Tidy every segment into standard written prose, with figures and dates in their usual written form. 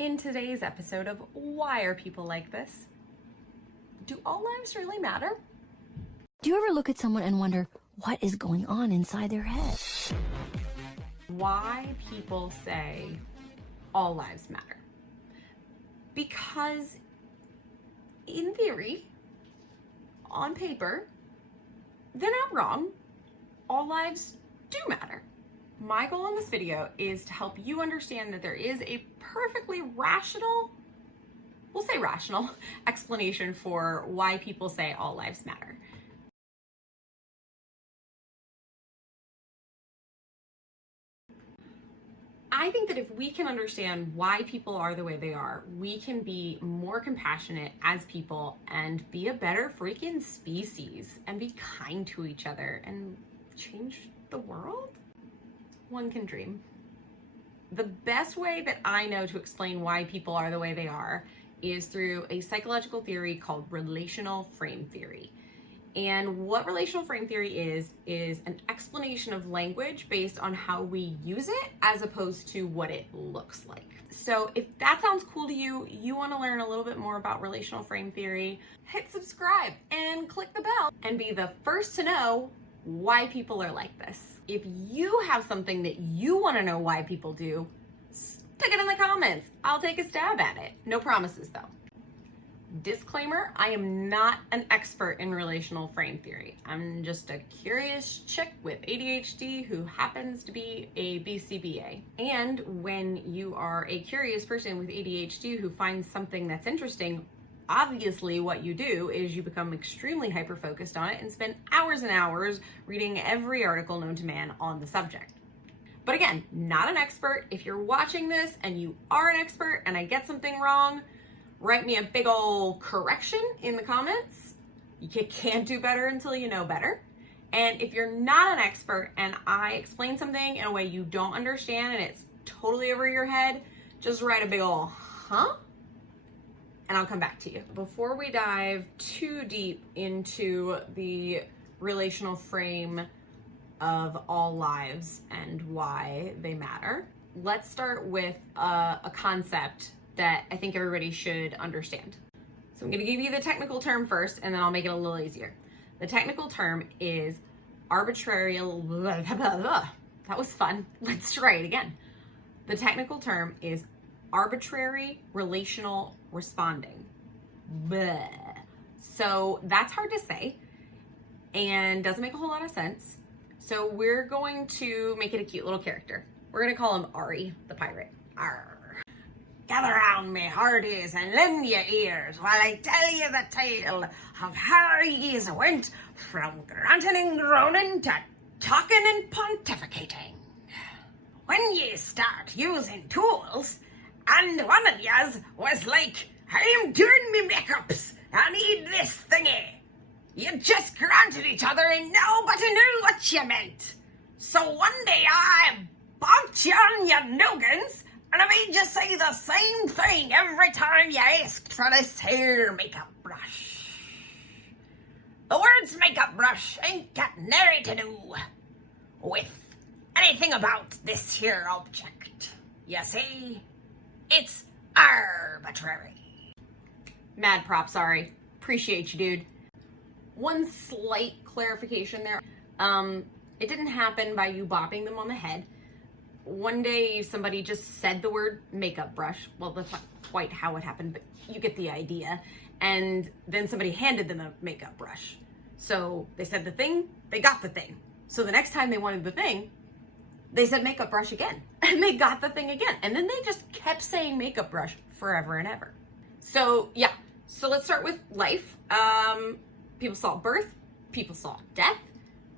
In today's episode of Why Are People Like This? Do all lives really matter? Do you ever look at someone and wonder what is going on inside their head? Why people say all lives matter? Because in theory, on paper, they're not wrong. All lives do matter. My goal in this video is to help you understand that there is a perfectly rational, we'll say rational, explanation for why people say all lives matter. I think that if we can understand why people are the way they are, we can be more compassionate as people and be a better freaking species and be kind to each other and change the world. One can dream. The best way that I know to explain why people are the way they are is through a psychological theory called Relational Frame Theory. And what Relational Frame Theory is an explanation of language based on how we use it as opposed to what it looks like. So if that sounds cool to you, you want to learn a little bit more about Relational Frame Theory, hit subscribe and click the bell and be the first to know why people are like this. If you have something that you want to know why people do, stick it in the comments. I'll take a stab at it. No promises though. Disclaimer, I am not an expert in relational frame theory. I'm just a curious chick with ADHD who happens to be a BCBA. And when you are a curious person with ADHD who finds something that's interesting, obviously what you do is you become extremely hyper-focused on it and spend hours and hours reading every article known to man on the subject. But again, not an expert. If you're watching this and you are an expert and I get something wrong, write me a big ol' correction in the comments. You can't do better until you know better. And if you're not an expert and I explain something in a way you don't understand and it's totally over your head, just write a big ol' huh? And I'll come back to you. Before we dive too deep into the relational frame of all lives and why they matter, let's start with a concept that I think everybody should understand. So I'm gonna give you the technical term first and then I'll make it a little easier. The technical term is arbitrary, that was fun. Let's try it again. The technical term is arbitrary relational responding. Bleh. So that's hard to say and doesn't make a whole lot of sense. So we're going to make it a cute little character. We're gonna call him Ari, the pirate. Arr. Gather round me hearties and lend your ears while I tell you the tale of how ye went from grunting and groaning to talking and pontificating. When ye start using tools, and one of yous was like, I'm doing me makeups, I need this thingy. You just grunted each other and nobody knew what you meant. So one day I bonked you on your noggins and I made you say the same thing every time you asked for this here makeup brush. The words makeup brush ain't got nary to do with anything about this here object. You see? It's arbitrary. Mad props, Ari. Appreciate you, dude. One slight clarification there. It didn't happen by you bopping them on the head. One day somebody just said the word makeup brush. Well, that's not quite how it happened, but you get the idea. And then somebody handed them a makeup brush. So they said the thing, they got the thing. So the next time they wanted the thing, they said makeup brush again, and they got the thing again. And then they just kept saying makeup brush forever and ever. So yeah, so let's start with life. People saw birth, people saw death,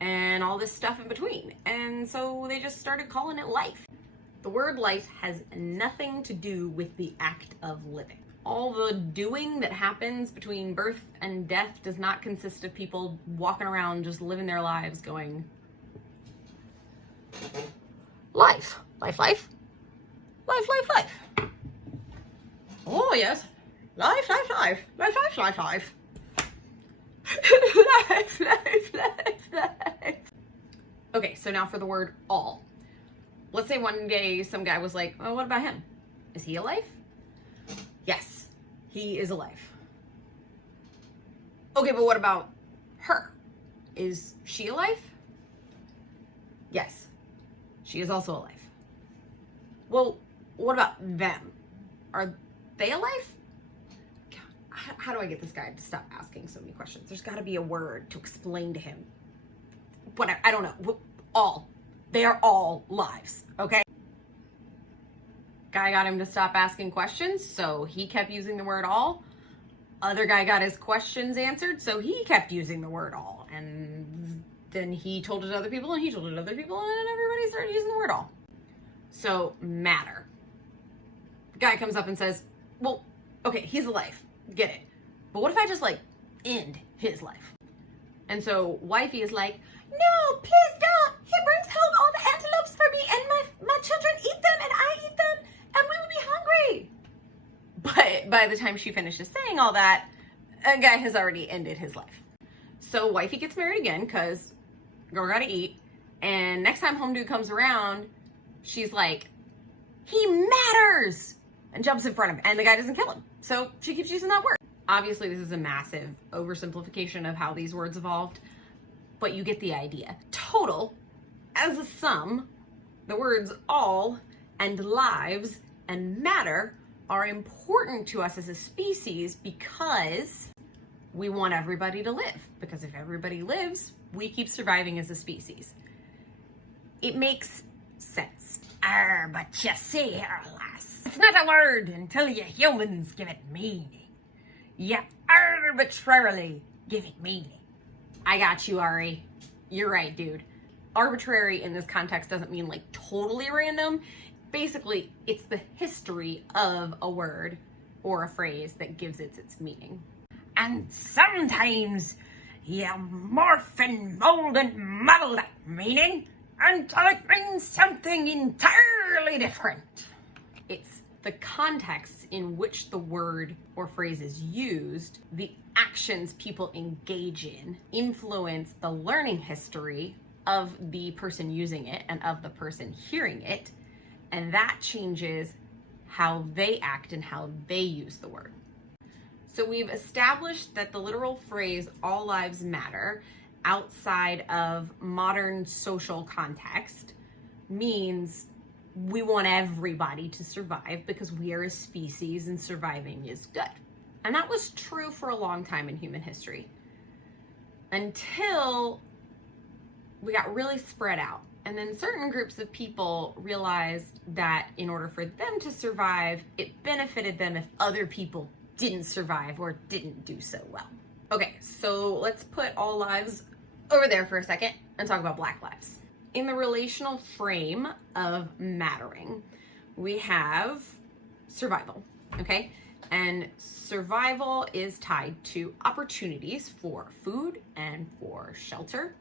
and all this stuff in between. And so they just started calling it life. The word life has nothing to do with the act of living. All the doing that happens between birth and death does not consist of people walking around just living their lives going, life, life, life, life, life, life. Oh yes, life, life, life, life, life, life, life. Life, life, life, life. Okay, so now for the word all. Let's say one day some guy was like, oh, what about him? Is he a life? Yes, he is alive. Okay, but what about her? Is she alive? Yes, she is also alive. Well, what about them? Are they alive? How do I get this guy to stop asking so many questions? There's got to be a word to explain to him. What I don't know. All. They are all lives, okay? Guy got him to stop asking questions, so he kept using the word all. Other guy got his questions answered, so he kept using the word all. And then he told it to other people, and he told it to other people, and everybody started using the word all. So, matter. The guy comes up and says, well, okay, he's alive. Get it. But what if I just, like, end his life? And so wifey is like, no, please don't. He brings home all the antelopes for me, and my children eat them, and I eat them, and we will be hungry. But by the time she finishes saying all that, a guy has already ended his life. So wifey gets married again, because girl gotta eat. And next time home dude comes around, she's like, he matters! And jumps in front of him, and the guy doesn't kill him. So she keeps using that word. Obviously, this is a massive oversimplification of how these words evolved, but you get the idea. Total, as a sum, the words all and lives and matter are important to us as a species because we want everybody to live. Because if everybody lives, we keep surviving as a species. It makes sense. But you see here, lass, it's not a word until you humans give it meaning. You arbitrarily give it meaning. I got you, Ari. You're right, dude. Arbitrary in this context doesn't mean like totally random. Basically, it's the history of a word or a phrase that gives it its meaning. And sometimes you morph and mold and muddle that meaning until it means something entirely different. It's the context in which the word or phrase is used, the actions people engage in, influence the learning history of the person using it and of the person hearing it, and that changes how they act and how they use the word. So we've established that the literal phrase all lives matter outside of modern social context means we want everybody to survive because we are a species and surviving is good. And that was true for a long time in human history until we got really spread out. And then certain groups of people realized that in order for them to survive, it benefited them if other people didn't survive or didn't do so well. Okay, so let's put all lives over there for a second and talk about Black lives. In the relational frame of mattering, we have survival, okay? And survival is tied to opportunities for food and for shelter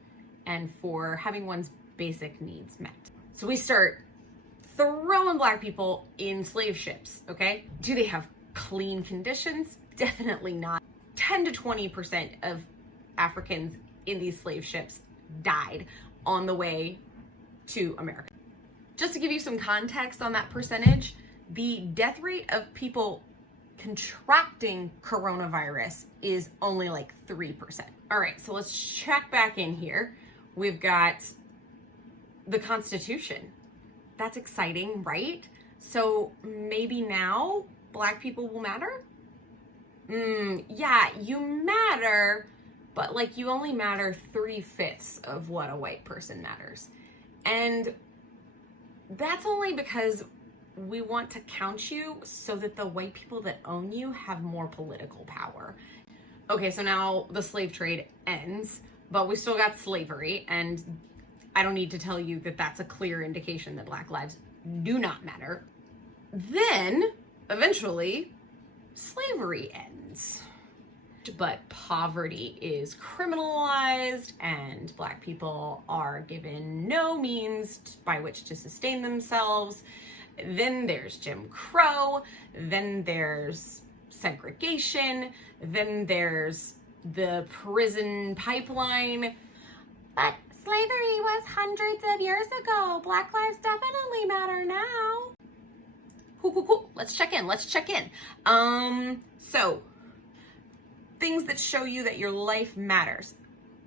and for having one's basic needs met. So we start throwing Black people in slave ships, okay? Do they have clean conditions? Definitely not. 10 to 20% of Africans in these slave ships died on the way to America. Just to give you some context on that percentage, the death rate of people contracting coronavirus is only like 3%. All right, so let's check back in here. We've got the Constitution. That's exciting, right? So maybe now Black people will matter? Yeah, you matter, but like you only matter 3/5 of what a white person matters. And that's only because we want to count you so that the white people that own you have more political power. Okay, so now the slave trade ends, but we still got slavery, and I don't need to tell you that that's a clear indication that Black lives do not matter. Then, eventually, slavery ends. But poverty is criminalized and Black people are given no means by which to sustain themselves. Then there's Jim Crow, then there's segregation, then there's the prison pipeline. But slavery was hundreds of years ago. Black lives definitely matter now. Cool. Let's check in. So things that show you that your life matters.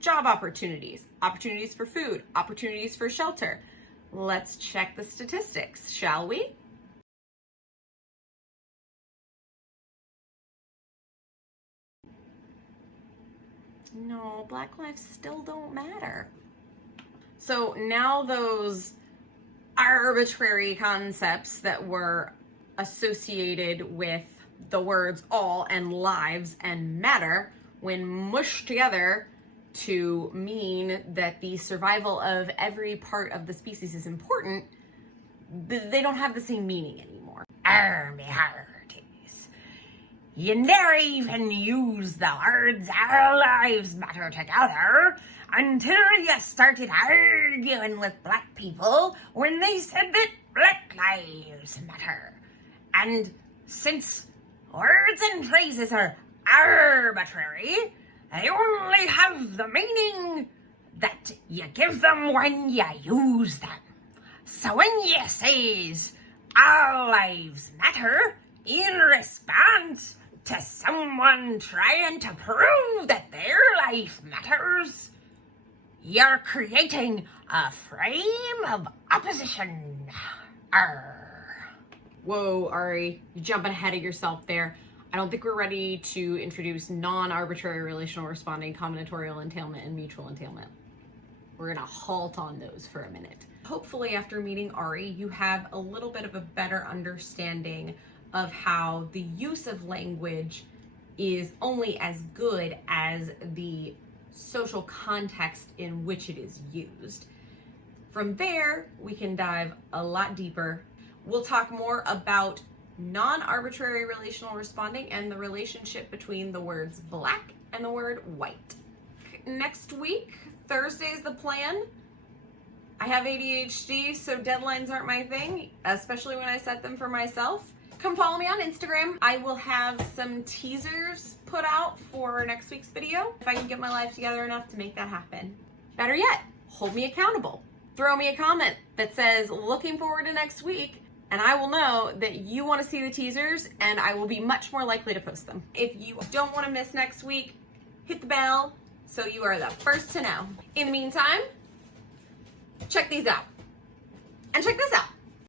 Job opportunities, opportunities for food, opportunities for shelter. Let's check the statistics, shall we? No, Black lives still don't matter. So now those arbitrary concepts that were associated with the words all and lives and matter, when mushed together to mean that the survival of every part of the species is important, they don't have the same meaning anymore. Me hearties. You never even use the words our lives matter together until you started arguing with black people when they said that black lives matter. And since words and phrases are arbitrary, they only have the meaning that you give them when you use them. So when you says all lives matter in response to someone trying to prove that their life matters, you're creating a frame of opposition. Whoa, Ari, you're jumping ahead of yourself there. I don't think we're ready to introduce non-arbitrary relational responding, combinatorial entailment, and mutual entailment. We're gonna halt on those for a minute. Hopefully after meeting Ari, you have a little bit of a better understanding of how the use of language is only as good as the social context in which it is used. From there, we can dive a lot deeper. We'll talk more about non-arbitrary relational responding and the relationship between the words black and the word white. Next week, Thursday's the plan. I have ADHD, so deadlines aren't my thing, especially when I set them for myself. Come follow me on Instagram. I will have some teasers put out for next week's video if I can get my life together enough to make that happen. Better yet, hold me accountable. Throw me a comment that says, looking forward to next week, and I will know that you want to see the teasers, and I will be much more likely to post them. If you don't want to miss next week, hit the bell so you are the first to know. In the meantime, check these out. And check this out.